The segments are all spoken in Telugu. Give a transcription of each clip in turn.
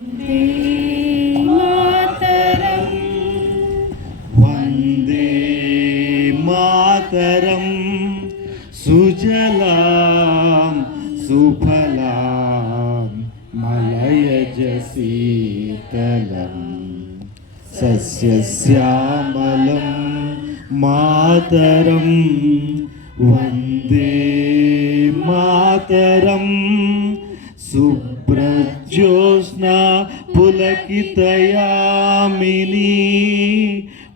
వందే మాతరం వందే మాతరం సుజలాం సుఫలాం మలయజ శీతలం సస్యశ్యామలం మాతరం వందే మాతరం శుభ్రజ్యోత్స్నా పులకితయామిని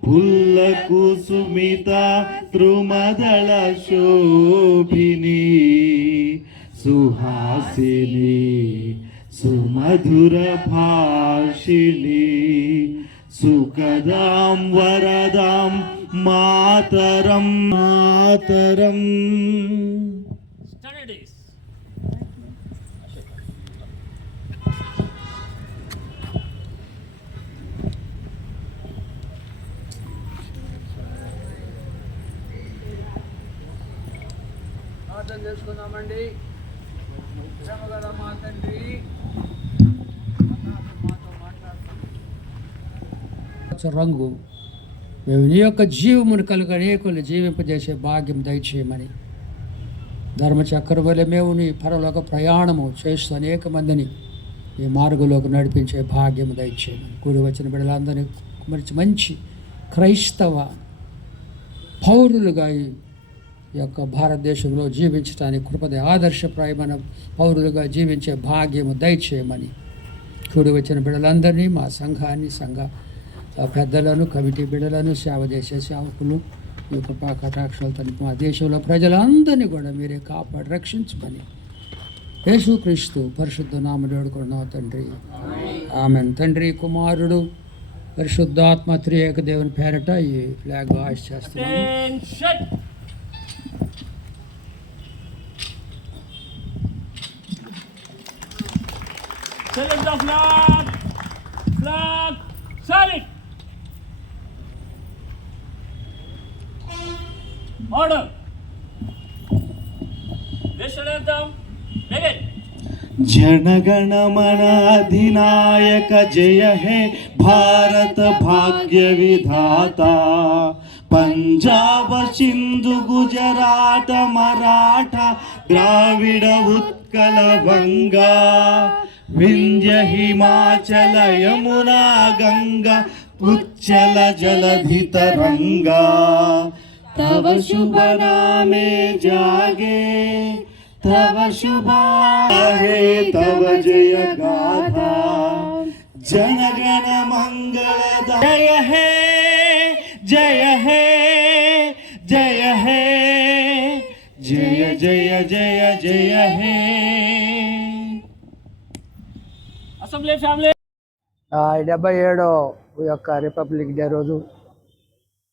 పుల్లకుసుమిత త్రుమదళ శోభిని సుహాసిని సుమధుర భాషిణి సుఖదాం వరదాం మాతరం మాతరం. ప్రార్థన చేసుకుందామండి. ప్రేమ గల మా తండ్రి, రంగు మేము నీ యొక్క జీవమును కలుగు అనేకులు జీవింపజేసే భాగ్యం దయచేయమని, ధర్మచక్ర వలె మేము నీ పరలోక ప్రయాణము చేస్తూ అనేక మందిని ఈ మార్గంలోకి నడిపించే భాగ్యం దయచేయమని, కూడి వచ్చిన బిడ్డలందరినీ మంచి క్రైస్తవ పౌరులుగా ఈ యొక్క భారతదేశంలో జీవించడానికి కృపద ఆదర్శప్రాయమైన పౌరులుగా జీవించే భాగ్యము దయచేయమని, కూడి వచ్చిన బిడ్డలందరినీ మా సంఘాన్ని సంఘ పెద్దలను కమిటీ బిడ్డలను సేవ చేసే సేవకులు ఈ కృపా కటాక్షలతో మా దేశంలో ప్రజలందరినీ కూడా మీరే కాపాడి రక్షించమని యేసుక్రీస్తు పరిశుద్ధ నామములో వేడుకుంటున్నాం తండ్రి, ఆమేన్. తండ్రి, కుమారుడు, పరిశుద్ధాత్మ త్రియేక దేవుని పేరట ఈ ఫ్లాగ్ హాయిస్ట్ చేస్తున్నాము. Salute the flag! Flag! Salute! Order! National anthem, begin! जनगणमन अधिनायक जय हे भारत भाग्य विधाता, पंजाब सिंधु गुजरात मराठा द्राविड उत्कल बंगा, विंध्य हिमाचल यमुना गंगा उच्चल जलधि तरंगा, तव शुभ नामे जागे तव शुभा है तव जय गाथा, जनगण मंगल जय हे जय हे जय हे जय जय जय जय हे. Assembly family. 77వ యొక్క రిపబ్లిక్ డే రోజు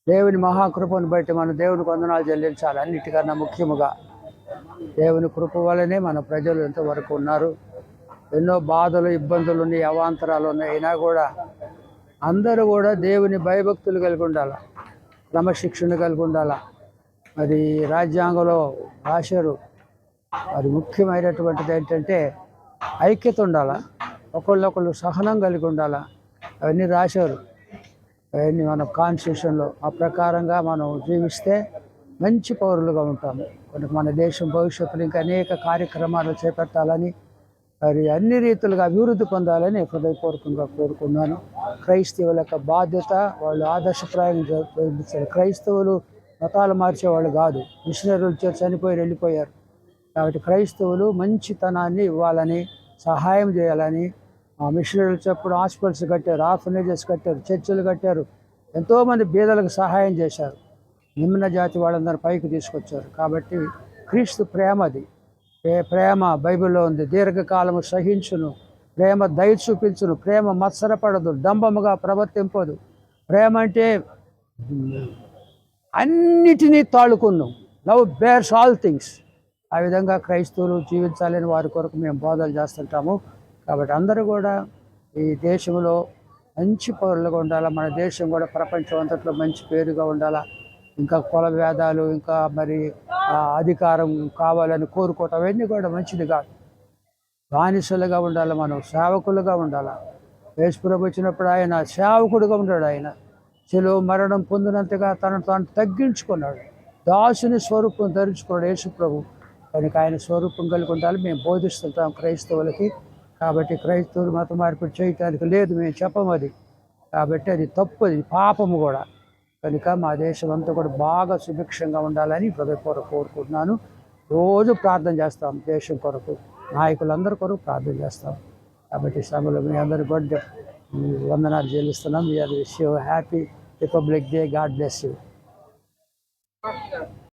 దేవుని మహాకృపను బట్టి మనం దేవునికి వందనాలు చెల్లించాలి. అన్నిటికన్నా ముఖ్యముగా దేవుని కృప వల్లనే మన ప్రజలు ఎంతవరకు ఉన్నారు. ఎన్నో బాధలు, ఇబ్బందులు ఉన్నాయి, అవాంతరాలు ఉన్నాయి. అయినా కూడా అందరూ కూడా దేవుని భయభక్తులు కలిగి ఉండాలి, క్రమశిక్షణ కలిగి ఉండాలి. మరి రాజ్యాంగంలో రాశారు, మరి ముఖ్యమైనటువంటిది ఏంటంటే ఐక్యత ఉండాలా, ఒకళ్ళొకళ్ళు సహనం కలిగి ఉండాలా. అవన్నీ రాశారు, అవన్నీ మన కాన్స్టిట్యూషన్లో. ఆ ప్రకారంగా మనం జీవిస్తే మంచి పౌరులుగా ఉంటాము. కనుక మన దేశం భవిష్యత్తులో ఇంకా అనేక కార్యక్రమాలు చేపట్టాలని, మరి అన్ని రీతులుగా అభివృద్ధి పొందాలని హృదయపూర్వకంగా కోరుకున్నాను. క్రైస్తవుల యొక్క బాధ్యత, వాళ్ళు ఆదర్శప్రాయం చూపించారు. క్రైస్తవులు మతాలు మార్చేవాళ్ళు కాదు, మిషనరీలు చనిపోయి వెళ్ళిపోయారు. కాబట్టి క్రైస్తవులు మంచితనాన్ని ఇవ్వాలని, సహాయం చేయాలని, మిషనరీలు చెప్పుడు హాస్పిటల్స్ కట్టారు, ఆర్ఫనేజెస్ కట్టారు, చర్చిలు కట్టారు, ఎంతోమంది బీదలకు సహాయం చేశారు, నిమ్న జాతి వాళ్ళందరూ పైకి తీసుకొచ్చారు. కాబట్టి క్రీస్తు ప్రేమది, ప్రేమ బైబిల్లో ఉంది. దీర్ఘకాలము సహించును, ప్రేమ దయ చూపించును, ప్రేమ మత్సరపడదు, డంబముగా ప్రవర్తింపదు. ప్రేమ అంటే అన్నిటినీ తాళుకున్నాం. Love bears all things. ఆ విధంగా క్రైస్తవులు జీవించాలని వారి కొరకు మేము బోధలు చేస్తుంటాము. కాబట్టి అందరూ కూడా ఈ దేశంలో మంచి పౌరులుగా ఉండాలా. మన దేశం కూడా ప్రపంచం అంతట్లో మంచి పేరుగా ఉండాలా. ఇంకా కుల భేదాలు, ఇంకా మరి అధికారం కావాలని కోరుకోవటం అవన్నీ కూడా మంచిది కాదు. బానిసలుగా ఉండాలి, మనం సేవకులుగా ఉండాలి. యేసుప్రభు వచ్చినప్పుడు ఆయన సేవకుడుగా ఉన్నాడు. ఆయన శిలువ మరణం పొందినంతగా తనను తాను తగ్గించుకున్నాడు. దాసుని స్వరూపం ధరించుకున్నాడు యేసుప్రభు. కనుక ఆయన స్వరూపం కలిగి ఉండాలి మేము బోధిస్తుంటాం క్రైస్తవులకి. కాబట్టి క్రైస్తవులు మత మార్పిడి చేయటానికి లేదు, మేము చెప్పము అది. కాబట్టి అది తప్పు, అది పాపము కూడా. కనుక మా దేశం అంతా కూడా బాగా సుభిక్షంగా ఉండాలని హృదయపూర్వక కోరుకుంటున్నాను. రోజు ప్రార్థన చేస్తాం, దేశం కొరకు, నాయకులందరి కొరకు ప్రార్థన చేస్తాం. కాబట్టి సమయంలో మీ అందరి కూడా వందనాలు చెల్లిస్తున్నాం. Wish you happy republic day. God bless you.